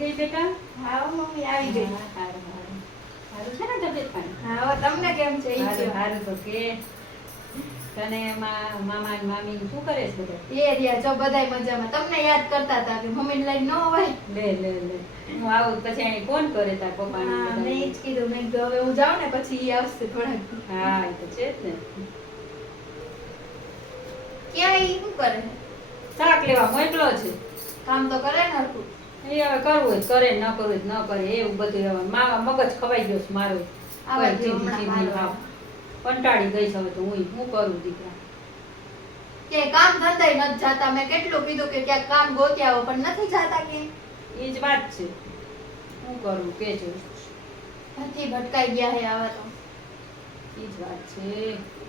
ગઈ બેટા? હા મમ્મી આવી ગઈ. સારું છે ને તબિયત પાણી? હા તમને કેમ છે? ઈ સારું કયો. સારું તો કે તને મામા ને મામી શું કરે છે બધા? એ રહ્યા જો બધાય મજામાં. તમને યાદ કરતા હતા કે મમ્મીને લઈને ન હોય. લે હું આવું પછી અહીં કોણ કરે તાર પપ્પા ને હા મેં ઈ જ બધા? કીધું. મેં કીધું હવે હું જાઉં ને પછી ઈ આવશે થોડાક દી. હા એ તો છે જ ને. ક્યાં ઈ શું કરે? શાક લેવા મોકલો છે. કામ તો કરે ને હરખું. એ હવે કરવું હોય તો કરે, ન કરવું હોય તો ન કરે, એવું બધું હવે મગજ ખવાઈ ગયો છે મારું. આવા કઈ ગયો સીધી હમણાં સીધી મારો. હાવ કંટાળી ગઈ છે હવે તો હું શું કરું દીકરા. કે કામ ધંધાય નથી જાતા. મેં કેટલું કીધું કે ક્યાંક કામ ગોતી આવો પણ નથી જાતા કે. એ જ વાત છે. શું કરું કેજો. નથી ભટકાઈ ગયા હે આવા તો. એ જ વાત છે.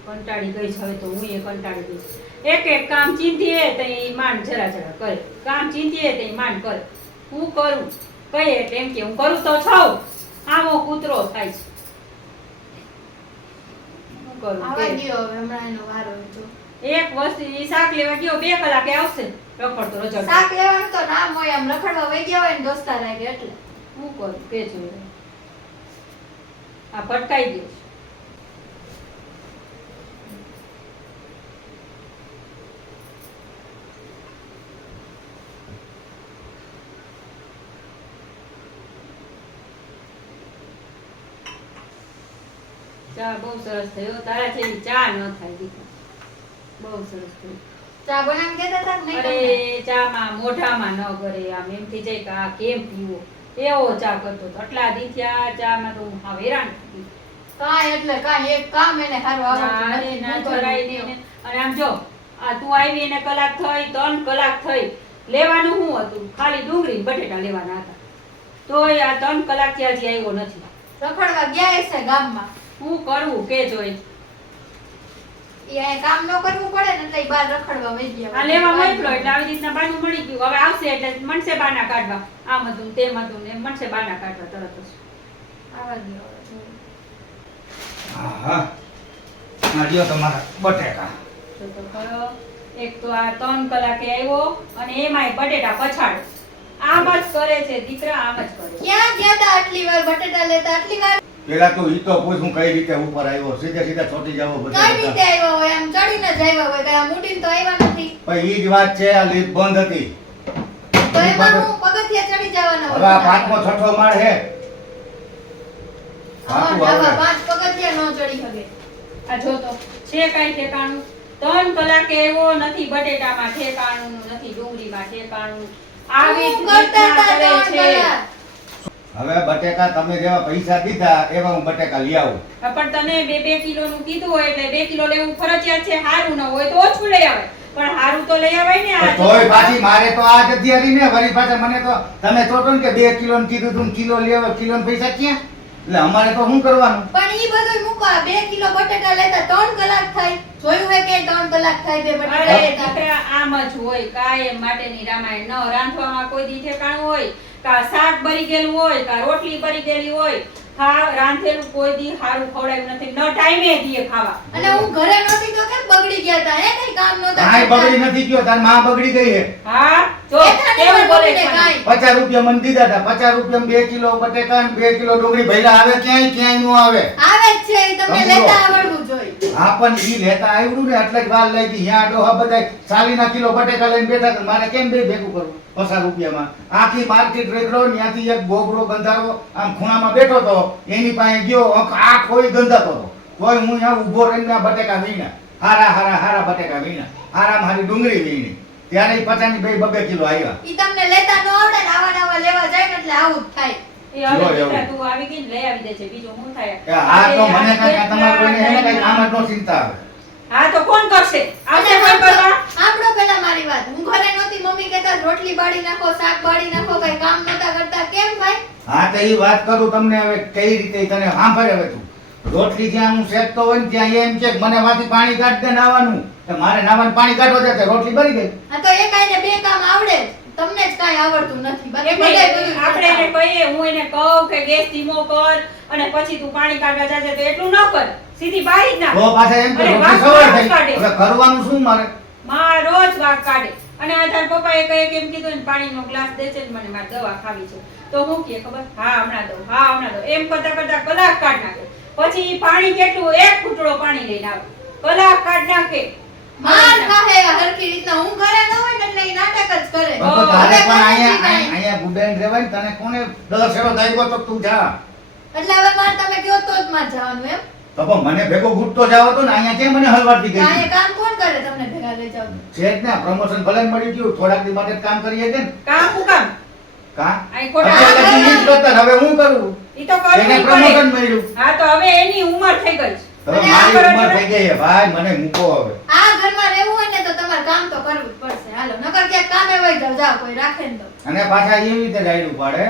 કંટાળી ગઈ છે હવે તો હું એ કંટાળી ગઈ છું. એક એક કામ ચીંધીએ તો એ માંડ જરા કરે, કામ ચીંધીએ તો એ માંડ કરે. હું કરું કહીએ એટલે એમ કે હું કરું તો છઉં, આવો કૂતરો થાય છે. શું કરું આવા કે? ગયો હવે હમણાં એનો વારો જો. એક વસ્તુ ઈ શાક લેવા ગયો 2 કલાકે આવશે રખડતો રજડતો. શાક લેવાનું તો નામ હોય આમ રખડવા વઈ ગયા હોય ને દોસ્તાર લાગે એટલે. શું કરું કેજો. આ ભટકાઈ ગયો છે. ચા બહુ સરસ થયો. તારા જેવી ચા ન થાય દીકરા. બહુ સરસ થયો. ચા બનાવીને દેતા હતા કે નહીં તમને? અરે ચામાં મોઢામાં ન કરે, આમ એમ થઈ જાય કે આ કેમ પીવો એવો ચા કરતો હતો. આટલા દી થયા ચામાં તો હું હાવ હેરાન થઈ. કાંઈ એટલે કાંઈ એક કામ એને હારું આવડતું ના નથી. ના હું કરું જરાય કયો? નહીં. અને આમ જો આ તું આવી એને કલાક થઈ, 3 કલાક થઈ, લેવાનું શું હતું? ખાલી ડુંગળી ને બટેટા લેવાના હતા. તોય આ 3 કલાક થી હજી આવ્યો નથી. રખડવા ગયા હશે ગામમાં. હું કરવું કે જોઈ. ઈ અહીંયા કામ ન કરવું પડે ને એટલે ઈ બહાર રખડવા વઈ ગયા. આ લેવા મોકલો એટલે આવી રીતના બાનું મળી ગયું. હવે આવશે એટલે મનસે બાના કાઢવા, આમ હતું ને તેમ હતું ને એમ મનસે બાના કાઢવા તરત જ. આવા ગયો હવે જો. હા હા આ લ્યો તમારા બટેકા. જો તો ખરો. એક તો આ 3 કલાકે આવ્યો અને એમાંય બટેટા પછાડે. આમ જ કરે છે દીકરા, આમ જ કરે. ક્યાં ગયા તા આટલી વાર બટેટા લેતા? આટલી વાર પેલા તો ઈ તો પૂછ હું કઈ રીતે ઉપર આવ્યો, સીધે સીધા ચોટી જાવો કઈ રીતે બટેકા. આવ્યા હોય? આમ ચડીને જ આવ્યા હોય. કઈ આમ ઉડીને તો આવ્યા નથી. પણ ઈ જ વાત છે, આ લીફ બંધ હતી. તો એમાં હું પગથિયા ચડી જવાના હવે આ હોય. 5મો 6ઠો માળ હે. આવા પાકું નવા આવે. 5 પગથિયા ન ચડી શકે. આ જો તો છે કાંઈ ઠેકાણું. 3 કલાકે આવ્યો નથી, બટેટામાં ઠેકાણું નથી, ડુંગળીમાં ઠેકાણું. આવી જ શું કરતા રીતના હતા કરે 3 છે. કલાક? હવે બટેકા તમે જેવા પૈસા દીધા એવા હું બટેકા લઈ આવું. પણ તને 2 કિલોનું કીધું હોય એટલે 2 કિલો લેવું ફરજિયાત છે. હારું ન હોય તો ઓછું લઈ આવે, પણ હારું તો લઈ આવાય ને. પણ તોય પાછી મારે તો આ જ અત્યારે ને વળી પાછા મને તો તમે તો ને કે 2 કિલો કીધું તું, કિલો લેવા, કિલો પૈસા ક્યાં? એટલે અમારે તો શું કરવાનું? પણ ઈ બધુંય મૂકો. આ 2 કિલો બટેટા લેતા 3 કલાક થાય. જોયું હે કે 3 કલાક થાય બે બટેટા અરે લેતા? દીકરા આમ જ હોય કાયમ માટેની રામાયણ. ન રાંધવામાં કોઈ દી ઠેકાણું હોય, કા શાક બરી ગયેલું હોય, કા રોટલી બરી ગયેલી હોય. રાંધેલું કોઈ દી હારું ખવડાવ્યું નથી, ન ટાઈમે દીએ ખાવા. અને હું ઘરે નહોતી તો કેમ બગડી ગયા તા? હે કઈ કામ નહોતા કાંઈ કરતા? બગડી નથી ગયો, તાર માં બગડી ગઈ હે. હા જો એઠા નહીં કેવું બોલે બગડે છે. કાંઈ. 50 રૂપિયા મને દીધા હતા. 50 રૂપિયા 2 કિલો બટેકા ને 2 કિલો ડુંગળી ભઈલા આવે ક્યાંય નો આવે. આવે જ છે ઈ તમને સમજો. લેતા આવડવું જોઈએ. હા પણ ઈ લેતા આવ્યું ને એટલે જ વાર લાગી. યા ડોહા બધાય 40 કિલો બટેકા લઈને બેઠા હતા. મારે કેમ બે ભેગું કરવું 50 રૂપિયામાં? આખી માર્કેટ રેગડો ત્યાંથી એક ગોબરો ગંધારો આમ ખૂણામાં બેઠો તો એની પાસે ગયો, આ કોઈ ગંધાતો હતો. તોય હું ત્યાં ઊભો રહીને આ બટેકા વીણા, હારા બટેકા વીણા, હારામાં હારી ડુંગળી વીણી. ત્યારે ઈ 50 ની 2 કિલો આવ્યા. ઈ તમને લેતા ન આવડે ને આવા નવા લેવા જાય ને એટલે આવું જ થાય. એ હવે જો, દીકરા જો. તું આવી ગઈ ને લઈ આવી દે છે, બીજું શું થાય? કે આ તો આજે મને કાંઈ આ તમારે કોઈને એને કાંઈ કેટલા કામ જ નો ચિંતા આવે. હા તો કોણ કરશે? આવશે અને કોણ કરવા? આપણો પેલા મારી વાત. હું ઘરે નહોતી, મમ્મી કહેતા રોટલી બાળી નાખો, શાક બાળી નાખો, કઈ કામ નહોતા કરતા. કેમ ભાઈ? હા તો ઈ વાત કરું તમને હવે કઈ રીતે તને સાંભળે. હવે તું રોટલી જ્યાં હું શેકતો હોય ને ત્યાં એમ છે કે મને વાથી પાણી કાઢ દે નાવાનું. તો મારે નાવાનું પાણી કાઢવા જશે, રોટલી બળી ગઈ. આ તો એક આઈને બે કામ આવડે જ. તમને જ કાંઈ આવડતું નથી. બાકી એમ નહીં, બધાય બધું આપણે એને કરતા. કહીએ, હું એને કહું કે ગેસ ધીમો કર અને પછી તું પાણી કાઢવા જાજે તો એટલું ન કર, સીધી બારી જ નાખ. તો પાછા એમ કે અરે રોટલી વાહ, સવાર વાહ થઈ. કાઢે. હવે કરવાનું શું મારે? માં રોજ વાગ કાઢે. અને આ તાર પપ્પાએ કઈ એમ કીધું ને પાણીનો ગ્લાસ દે છે ને મને મારે દવા ખાવી છે તો હું કે ખબર હા હમણાં દઉં હા હમણાં દઉં એમ કરતા કરતા કલાક કાઢ નાખે પછી ઈ પાણી કેટલું એક ફૂટડો પાણી લઈને આવે કલાક કાઢ નાખે માર ખાહે હરખી રીતના હું ઘરે ન હોય ને એટલે ઈ નાટક જ કરે તો તારે હવે પણ કોઈ અહીંયા નથી કાંઈ. અહીંયા ગુડાઈને રહેવાય ને તને કોને દસ એવો દાયકો તો તું જા એટલે હવે માર તમે કહો તો જ માર જવાનું એમ તો પણ મને ભેગો ગુટતો જાવ હતો ને અહીંયા કેમ મને હલવાડતી ગઈ કાંઈ કામ કોણ કરે તમને ભેગા લઈ જાવ છે જ ને પ્રમોશન ભલે મળી ગયું થોડાક દી માટે જ કામ કરીએ કે ને કામ હું કામ કા આઈ ખોટા અત્યારે લગી ઈ જ કરતા ને હવે હું કરું ઈ તો કરવું એને જ પ્રમોશન પડે મળ્યું હા તો હવે એની ઉંમર થઈ ગઈ છે. હવે અને આ મારી કરો ઉંમર છો? થઈ ગઈ છે ભાઈ મને મૂકો હવે આ ઘરમાં રહેવું હોય ને તો તમારે કામ તો કરવું જ પડશે હાલો નકર ક્યાંક કામે વઈ જાવ જાવ કોઈ રાખે ને તો અને પાછા એવી રીતે ડાયડું પાડે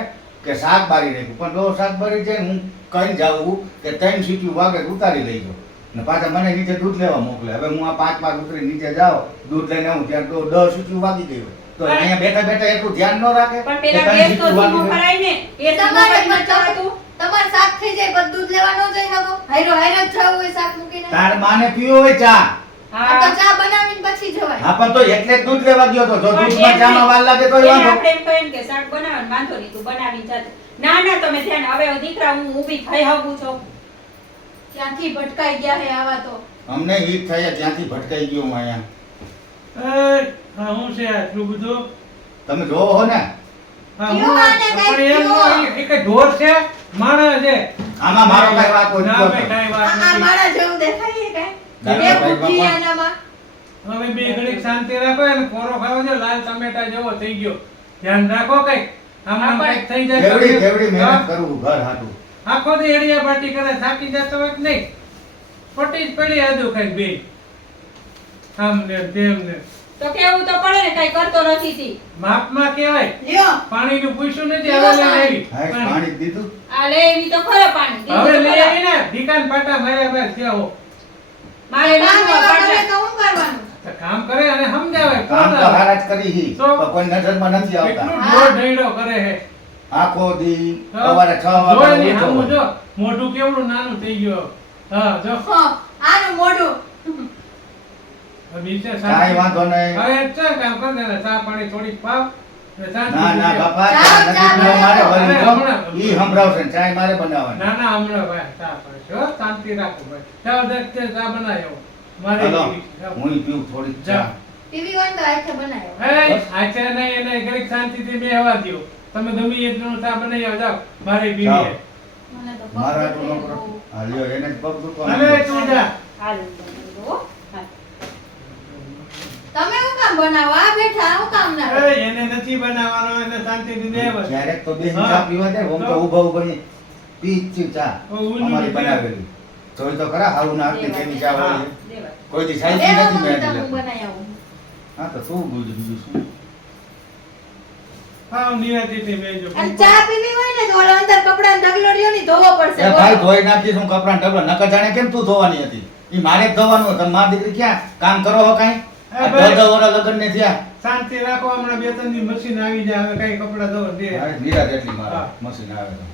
કે શાક બારી નાખ્યું પણ જો શાક બારી છે હું કઈ જાઉં કે 3 સીટી વાગે ઉતારી લઈ જાઉં ને પાછા મને નીચે દૂધ લેવા મોકલે હવે હું આ 5 વાર ઉતરી નીચે જાઉં દૂધ લઈને આવું ત્યાં તો 10 સીટી વાગી ગઈ હોય તો પણ- અહીંયા બેઠા બેઠા એટલું ધ્યાન ન રાખે પણ કે પેલા ત્રણ ગેસ તો સીટી વાગી ધીમો ગઈ. કરાય ને ગેસ ધીમો તમારે કરીને મતલબ ચલાવતું. તમારે શાક થઈ જાય બધું દૂધ લેવા ન જઈ શકો હાયરો હાયરો જ જવું હોય શાક મૂકીને તાર માને પીવો હોય ચા આ તો હા ચા બનાવીને પછી જવાય હા પણ તો એટલે જ દૂધ લેવા ગયો તો જો પણ દૂધમાં એમ ચામાં નહીં. વાર લાગે તો એને વાંધો આપણે એમ કહીએ ને કે શાક બનાવવાનું વાંધો નહીં તું બનાવીને જાજે. ના ના તમે ધ્યાન હવે દીકરા હું ઊભી થઈ હકું છું ક્યાંથી ભટકાઈ ગયા હે આવા તો અમને હિટ થયા ત્યાંથી ભટકાઈ ગયો હું અહીંયા હા હું છે આટલું બધું તમે જોવો હો ને હા કયો હું આને કાંઈ પણ એમ કયો? નહીં, એ કઈ ઢોર છે માણસ છે આમાં મારો કઈ વાત હોય ના તો ભાઈ કાંઈ વાત આ નથી. મારા જેવું દેખાય છે દાદા કાંઈ બે ભાઈ બુદ્ધિ બાપા. આનામાં હવે બે ઘડીક શાંતિ રાખો અને કોરો ખાવો છો લાલ ટમેટા જેવો થઈ ગયો ધ્યાન રાખો કઈક આમાં આપણે કઈક થઈ જાય તો કેવડી કેવડી મહેનત હા. કરું ઘર હાટું આખો દી હેડિયા પાટી કરે થાકી જતો હોય કે નહીં પટી જ પડી આદુ કઈક બે આમ ને તેમ ને તો કેવું તો પડે ને કઈ કરતો નથી તી માપમાં કહેવાય લ્યો પાણીનું પૂછ્યું નથી હવે લઈ આવી હા પાણી દીધું આ લે એવી તો ખરો પાણી દીધું હવે તો લઈ ખરા. આવી ને ઢીકાન પાટા માર્યા બાદ કેવો મારે કામ નાનું એવા આ કરે પાટલા. તો હું કરવાનું તો કામ કરે અને સમજાવે કામ કોણ તો આવે? હારા જ કરી હી તો? તો કોઈ નજરમાં નથી આવતા કેટલું હા. દોઢ ઢૈડો કરે છે આખો દી હા. સવારે 6 જોય વાગે ને, ઉઠો. આમ જો મોઢું કેવડું નાનું થઈ ગયું હા જો હા આનું મોઢું હવે બીજે કાંઈ વાંધો નહીં હવે ચાલ કામ કર દે ને ચા પાણી થોડીક પાવ ને શાંતિ ના ના થઈ જાય. બાપા ચા, ચા નથી ચા પીવો મારે બનાવો. વળી અરે, જો. હમણાં. ઈ સંભળાવશે ને ચાય મારે બનાવવાની ના ના હમણાં ભાઈ ચા પાણી હો શાંતિ રાખો ભાઈ ચાલ દે ચા બનાવ્યો મારે હાલો જાઓ. હું પીવું થોડીક ચા જાઓ. ટીવી હોય ને તો આખે બનાવ્યો એ આચે નહીં એને ઘડીક શાંતિથી બેહવા દ્યો તમે ગમે એટલું ચા બનાવી આવો, જાઓ મારે પીવી જાઓ. છે. મને તો મારા પગ તો દુખે નકરો. બહુ. હા લ્યો એને જ પગ દુખવા અરે માંડ્યો. તું જા હાલ બનાવી દો. હાલ. તમે શું કામ બનાવો આ બેઠા હું કામ ના કરો? એ, એને નથી બનાવવાનો એને શાંતિથી બેહવા દે. ક્યારેક તો બેસીને હા. ચા પીવા દે હું તો ઊભા ઊભા પી જ છું ચા ઓ, ઊંધું અમારી નીકળે. બનાવેલી જોઈ તો ખરા હારું ના હાથની કેવી ચા હોય હા. દેવા. કોઈ દી લેવો સાઈઝ નથી મમ્મી મેં તમે એટલે. હું બનાવી આવું હા તો શું બીજું શું હા નિરાંતેથી બેહજો. અને ચા પીવી હોય ને તો ઓલો અંદર કપડાં ઢગલો રહ્યો ને ધોવો પડશે એ ભાઈ ધોઈ નાખીશ હું કપડાં ઢગલો નકર જાણે કેમ તું ધોવાની હતી ઈ મારે જ ધોવાનું હતું મારી દીકરી ક્યાં કામ કરો હો કાંઈ એ આ ભાઈ. 10 વર્ષ લગ્ન ને થયા શાંતિ રાખો હમણાં બે ત્રણ દી મશીન આવી જાય હવે કઈ કપડા ધોવા દે મારે નિરાત એટલી મારે હા. મશીન આવે તો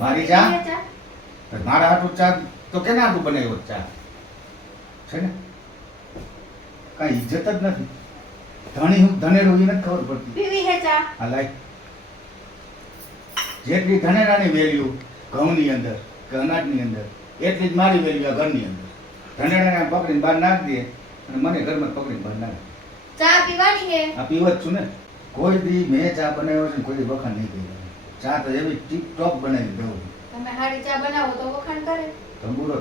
મારી ચા? તો મારા હાટું ચા તો કેના હાટું બનાવ્યો ચા છે ને કાંઈ ઇજ્જત જ નથી ધણી હું ધનેડું એ નથી ખબર પડતી પીવી હે ચા આ લાઈ જેટલી ધનેડાની વેલ્યુ ઘઉંની અંદર કે અનાજની અંદર એટલી જ મારી વેલ્યુ આ ઘરની અંદર ધનેડાને આમ પકડીને બહાર નાખી દે અને મને ઘરમાં જ પકડીને બહાર નાખે ચા પીવાની હે આ પીવ જ છું ને કોઈ દી મેં ચા બનાવ્યો છે ને કોઈ દી વખાણ નહીં કર્યું ચા તો એવી ટીપ ટોપ બનાવી દઉં તમે હારી ચા બનાવો તો વખાણ કરે તંબુરો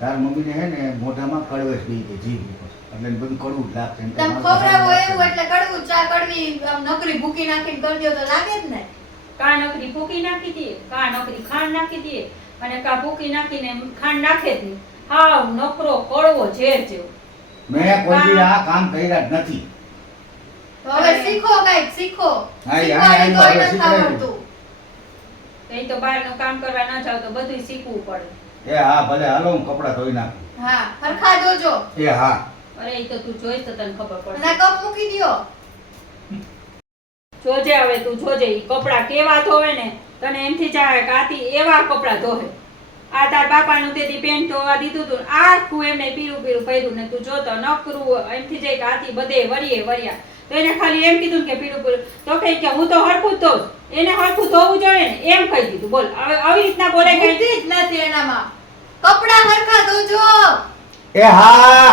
તાર મમ્મીને હે ને મોઢામાં કડવાશ બી ગઈ જીભ ઉપર એટલે એને બધું કડવું જ લાગશે એમ કે તમે માણસ ખવડાવો ખાઈને એવું એટલે કડવું ચા કડવી આમ નકરી ભૂકી નાખીને કરી દો તો લાગે જ ને કા નકરી ફૂકી નાખી દઈએ કા નકરી ખાંડ નાખી દઈએ અને કા ફૂકી નાખીને ખાંડ નાખે જ નહીં હાવ નકરો કડવો ઝેર જેવો મેં કોઈ દી આ કામ કર્યા જ નથી તો હવે શીખો કઈક શીખો હા, શીખવાની હા, તોય હવે નથી શીખવાય. આવડતું કઈ તો બહારનું કામ કરવા ન જાવ તો બધું શીખવું પડે એ હા ભલે હાલો હું કપડાં ધોઈ નાખું હા હરખા જોજો એ હા અરે એ તો તું જોઈશ તો તને ખબર અને પડશે આ કપ મૂકી દ્યો જોજે હવે તું જોજે ઈ કપડા કેવા ધોવે ને તને એમથી ચાલે કે આથી એવા કપડા ધોવે આ તાર બાપાનું તેથી પેન્ટ ધોવા દીધું તું આખું એમને પીળું પીળું પહેર્યું ને તું જોતો નકરું એમથી જાય કે આથી બધે વર્યા તો એને ખાલી એમ કીધું કે પીળું પીળું તો કહે કે હું તો હરખું જ ધોઉં છું. એને હરખું ધોવું જોઈએ ને એમ કહી દીધું. બોલ હવે આવી રીતના બોલે કઈ બુદ્ધિ જ નથી એનામાં. કપડાં હરખા ધોજો. એ હા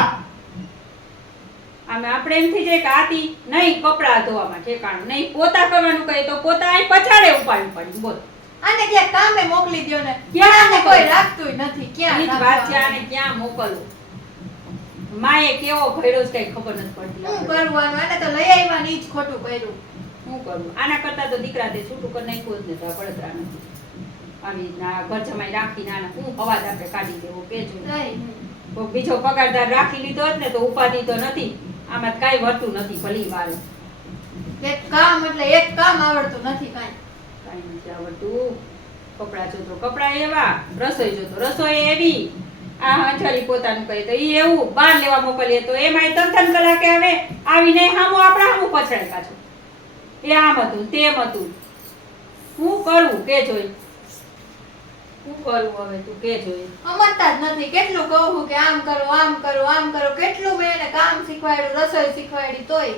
આમે આપણે એમ થઈ જાય કે આથી નહીં કપડાં ધોવામાં ઠેકાણું નહીં પોતા કરવાનું કહે તો પોતા અહીં પછાડે ઉપાડવું પડે. બોલ આને ક્યાંક કામે મોકલી દ્યો ને. ક્યાં આને કોઈ મોકલી? રાખતુંય નથી. ક્યાં ઈ જ વાત છે. રાખવાનું? આને ક્યાં મોકલવું? માએ કેવો ભર્યો છે કઈ ખબર નથી પડતી શું આપણને. કરવાનું? આને તો લઈ આવ્યા ને ઈ જ ખોટું કર્યું. શું કરવું? આના કરતા તો દીકરા તે છૂટું કરી નાખ્યું જ ને તો પડતરા નથી. આવી રીતના ઘર જમાઈ રાખીને આને શું અવાજ આપણે કાઢી દેવો કેજો. નહીં. કોક બીજો પગારદાર રાખી લીધો હોત ને તો ઉપાધિ તો નથી. આમાં તો કાંઈ વધતું નથી ભલી વાર. એક કામ એટલે એક કામ આવડતું નથી કાંઈ. કાંઈ નથી આવડતું. કપડાં જોતો કપડાં એવા, રસોઈ જોતો રસોઈ એવી. આ હંચરી પોતાનું કહે તો ઈ એવું બહાર લેવા મોકલીએ તો એમાંય તન કલાકે આવે આવીને હામો આપણા હામું પછડાય પાછો. એ આમ હતું તેમ હતું. શું કરવું કે જોઈ? શું કરવું હવે તું કે જોઈ? સમજતા જ નથી. કેટલું કહું કે આમ કરો આમ કરો આમ કરો. કેટલું મેં એને કામ શીખવાડ્યું, રસોઈ શીખવાડી તોય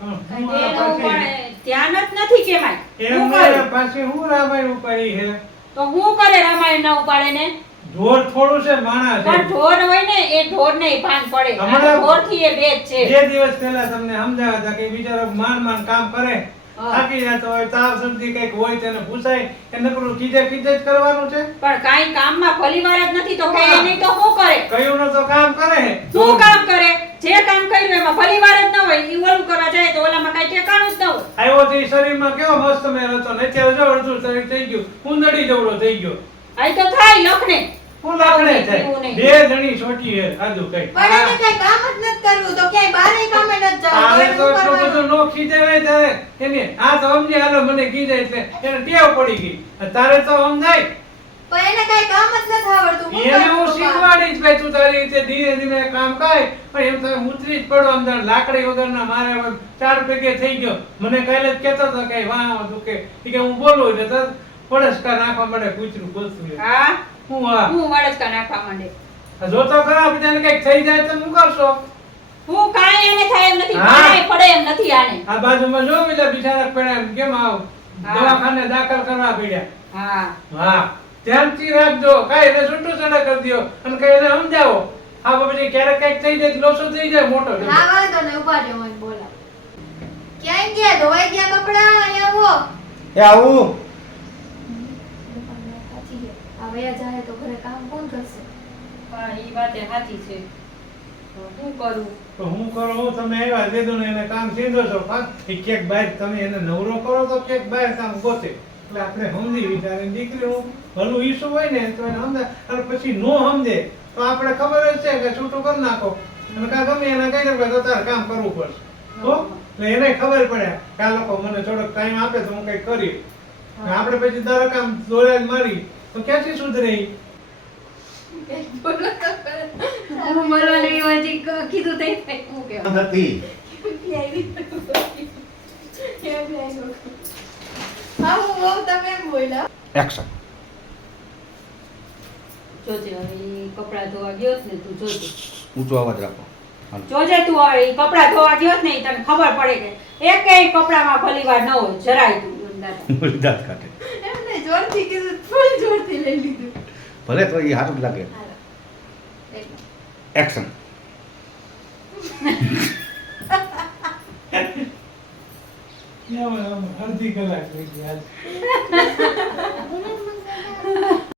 હું આ એનું પછી- પણ ધ્યાન જ નથી કેમાય. એમ શું મારા કરું? પાસે હું રામાયણ ઉપાડી છે તો હું કરે રામાયણ ના ઉપાડે ને? ઢોર થોડું છે માણસ છે. પણ ઢોર હોય ને એ ઢોર ને ભાન પડે. હમણાં- ઢોર થી એ ભેદ છે. બે દિવસ પહેલા તમને સમજાવ્યા હતા કે બિચારો માંડ કામ કરે હા. થાકી જતો હોય તાવ શરદી કઈક હોય તેને પૂછાય કે નકરું કીધે જ કરવાનું છે. પણ કાંઈ કામમાં ભલીવાર જ નથી તો કે નહીં તો શું કરે? કયું નો તો કામ કરે છે. શું કામ કરે? જે કામ કર્યું એમાં ભલીવાર જ ન હોય. ઈ ઓલું કરવા જાય તો ઓલામાં કાંઈ ઠેકાણું જ ન હોય. આવ્યો તો ઈ શરીરમાં કેવો મસ્ત મેળ હતો ને અત્યારે જો અડધું શરીર થઈ ગયું ઉંદડી જેવડો થઈ ગયો. આઈ તો થાય લખને. હું લાકડે છે એવું નહીં. બે જણી છોટી હે આદુ કઈ પણ એને કઈ કામ જ નથી કરવું તો ક્યાંય બારે કામે નથી જવું. આને તો તો એટલું એનું બધું નો ખીજાય ત્યારે એને આ તો સમજે હાલો મને ખીજાય એટલે એને ટેવ પડી ગઈ. તારે તો સમજાય પણ એને કઈ કામ જ નથી આવડતું. શું એને હું કરવું શીખવાડીશ ભાઈ તું તારી રીતે ધીરે ધીરે કામ કર પણ એમ તમે ઉતરી જ પડો અંદર લાકડી વગરના મારે ચાર પેગે થઈ ગયો. મને કાલે જ કહેતો હતો કે વાહ દુખે કે હું બોલું એટલે તરત પડસ્કા નાખવા મળે કૂતરું બોલતું હા હું હા હું વળસકા નાખવા માંડે. જોતો ખરા બધાને કઈક થઈ જાય તો હું કરશો. હું કાંઈ એને થાય એમ નથી. હા. કાંઈ પડે એમ નથી આને. આ બાજુમાં જો પેલા બિચારા પડ્યા એમ કેમ આવ હા. દવાખાને દાખલ કરવા પડ્યા. હા હા ધ્યાનથી રાખજો કાંઈ એને છૂટું છડા કરી દ્યો અને કઈ એને સમજાવો. હા પછી ક્યારેક કઈક થઈ જાય તો લોસો થઈ જાય મોટો પડે? હા વાંધો ને ઉભા રહ્યો મને બોલા. ક્યાંય ગયા? ધોવાઈ ગયા કપડાં? અહીંયા આવો. એ આવું સાચી છે. આ વયા જાય તો ઘરે કામ કોણ કરશે? પણ ઈ વાતે સાચી છે. તો શું કરું? તો હું કરો હું તમે એવા દીધું ને એને કામ સીધો છો કાં એ ક્યાંક બહાર તમે એને નવરો કરો તો ક્યાંક બહાર કામ ગોતે એટલે આપણે સમજી વિચારે દીકરીનું ભલું ઈસુ હોય ને તો એને સમજાય અને પછી નો સમજે તો આપણે ખબર જ છે કે છૂટું કરી નાખો અને કાં ગમે એને કહી દે તો તારે કામ કરવું પડશે તો એટલે એને ખબર પડે કે આ લોકો મને થોડોક ટાઈમ આપે તો હું કંઈક કરી અને આપણે પછી દર કામ દોરા જ મારી તો ક્યાંથી સુધરે ઈ? હું બોલવાની હજી કીધું તઈ હું કહેવાય. નથી હા હું બહુ તમે એમ બોલ્યા. એક્શન જોજે હવે ઈ કપડાં ધોવા ગયો જ ને તું જોજે. ઊંચો અવાજ રાખો હાલો. જોજે તું હવે ઈ કપડાં ધોવા ગયો જ ને ઈ તને ખબર પડે કે એકેય કપડામાં ભલીવાર ન હોય જરાય તું દાદા. દાંત કાઢે એમને જોરથી કીધું, ફૂલ જોરથી લઈ લીધું. ભલે તો એ સારું જ લાગે. હાલો. એક. એક્શન આમ અડધી કલાક થઈ ગઈ આજ.